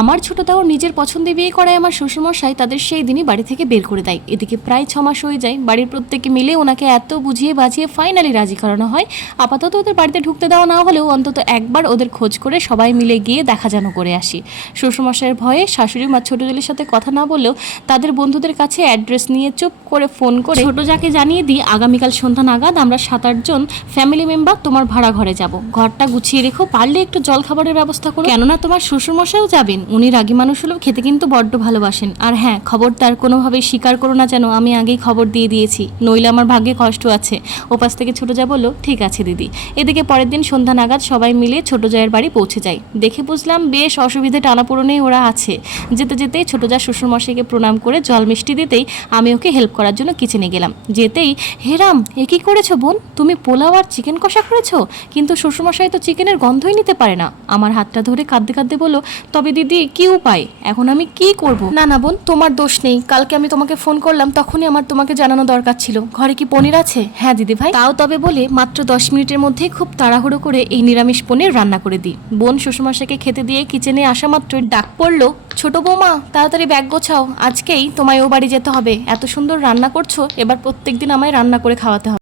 আমার ছোট দেওর নিজের পছন্দে বিয়ে করায় আমার শ্বশুরমশাই তাদের সেই দিনই বাড়ি থেকে বের করে দেয়। এদিকে প্রায় 6 মাস হয়ে যায়, বাড়ির প্রত্যেকে মিলে ওনাকে এত বুঝিয়ে বাজিয়ে ফাইনালি রাজি করানো হয়। আপাতত ওদের বাড়িতে ঢুকতে দেওয়া না হলেও অন্তত একবার ওদের খোঁজ করে সবাই মিলে গিয়ে দেখা যেন করে আসি। শ্বশুরমশাইয়ের ভয়ে শাশুড়ি মা ছোট জেলের সাথে কথা না বললেও তাদের বন্ধুদের কাছে অ্যাড্রেস নিয়ে চুপ করে ফোন করে ছোট যাকে জানিয়ে দিই আগামীকাল সন্ধ্যা নাগাদ আমরা 7-8 জন ফ্যামিলি মেম্বার তোমার ভাড়া ঘরে যাব। ঘরটা গুছিয়ে রেখো, পারলে একটু জল খাবারের ব্যবস্থা করো, কেননা তোমার শ্বশুরমশাইও যাবেন। উনি রাগী মানুষ হলেও খেতে কিন্তু বড্ড ভালোবাসেন। আর হ্যাঁ, খবরদার কোনোভাবেই স্বীকার করো না যেন আমি আগেই খবর দিয়ে দিয়েছি, নইলে আমার ভাগ্যে কষ্ট আছে। ওপাশ থেকে ছোট জা বলল, ঠিক আছে দিদি। এদিকে পরের দিন সন্ধ্যা নাগাদ সবাই মিলে ছোট জায়ের বাড়ি পৌঁছে যায়। দেখে বুঝলাম বেশ অসুবিধে টানাপোড়েনেই ওরা আছে। যেতে যেতেই ছোট জা শ্বশুরমশাইকে প্রণাম করে জল মিষ্টি দিতেই আমি ওকে হেল্প করার জন্য কিচেনে গেলাম। যেতেই, হেরাম এ কি করেছো বোন, তুমি পোলাও আর চিকেন কষা করেছো? কিন্তু শ্বশুরমশাই তো চিকেনের গন্ধই নিতে পারে না। আমার হাতটা ধরে কাঁদতে কাঁদতে বলল, তবে দিদি কি উপায়, এখন আমি কি করব? না না বোন, তোমার দোষ নেই। কালকে আমি তোমাকে ফোন করলাম, তখনই আমার তোমাকে জানানো দরকার ছিল। ঘরে কি পনির আছে? হ্যাঁ দিদি ভাই। তাও তবে বলে মাত্র 10 মিনিটের মধ্যেই খুব তাড়াহুড়ো করে এই নিরামিষ পনির রান্না করে দিই। বোন শ্বশুরমশাইকে খেতে দিয়ে কিচেনে আসা মাত্রই ডাক পড়লো, ছোট বৌমা তাড়াতাড়ি ব্যাগ গোছাও, আজকেই তোমায় ও বাড়ি যেতে হবে। এত সুন্দর রান্না করছো, এবার প্রত্যেকদিন আমায় রান্না করে খাওয়াতে হবে।